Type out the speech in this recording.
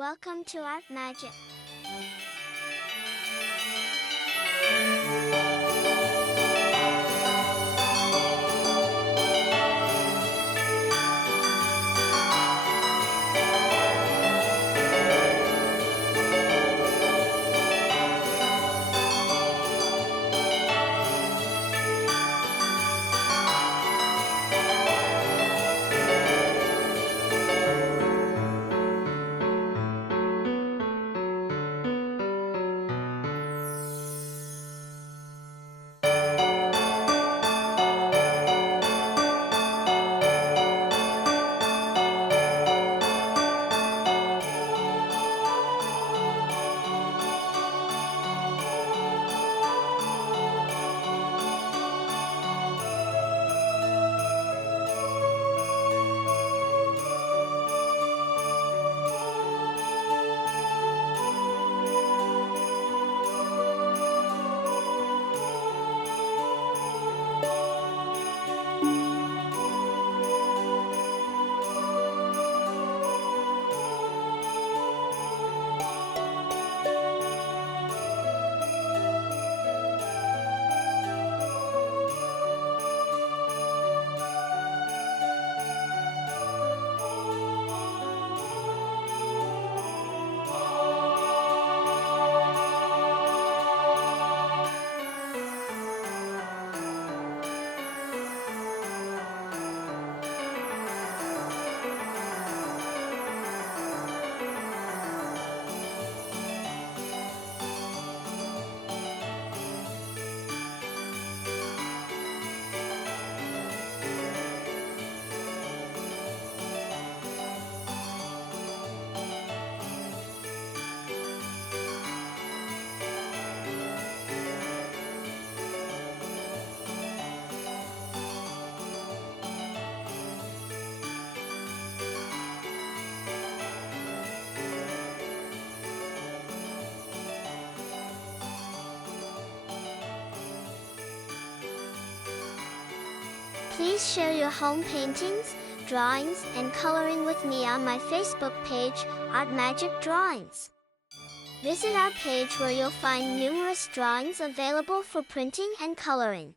Welcome to Art Magic. Please share your home paintings, drawings, and coloring with me on my Facebook page, Art Magic Drawings. Visit our page where you'll find numerous drawings available for printing and coloring.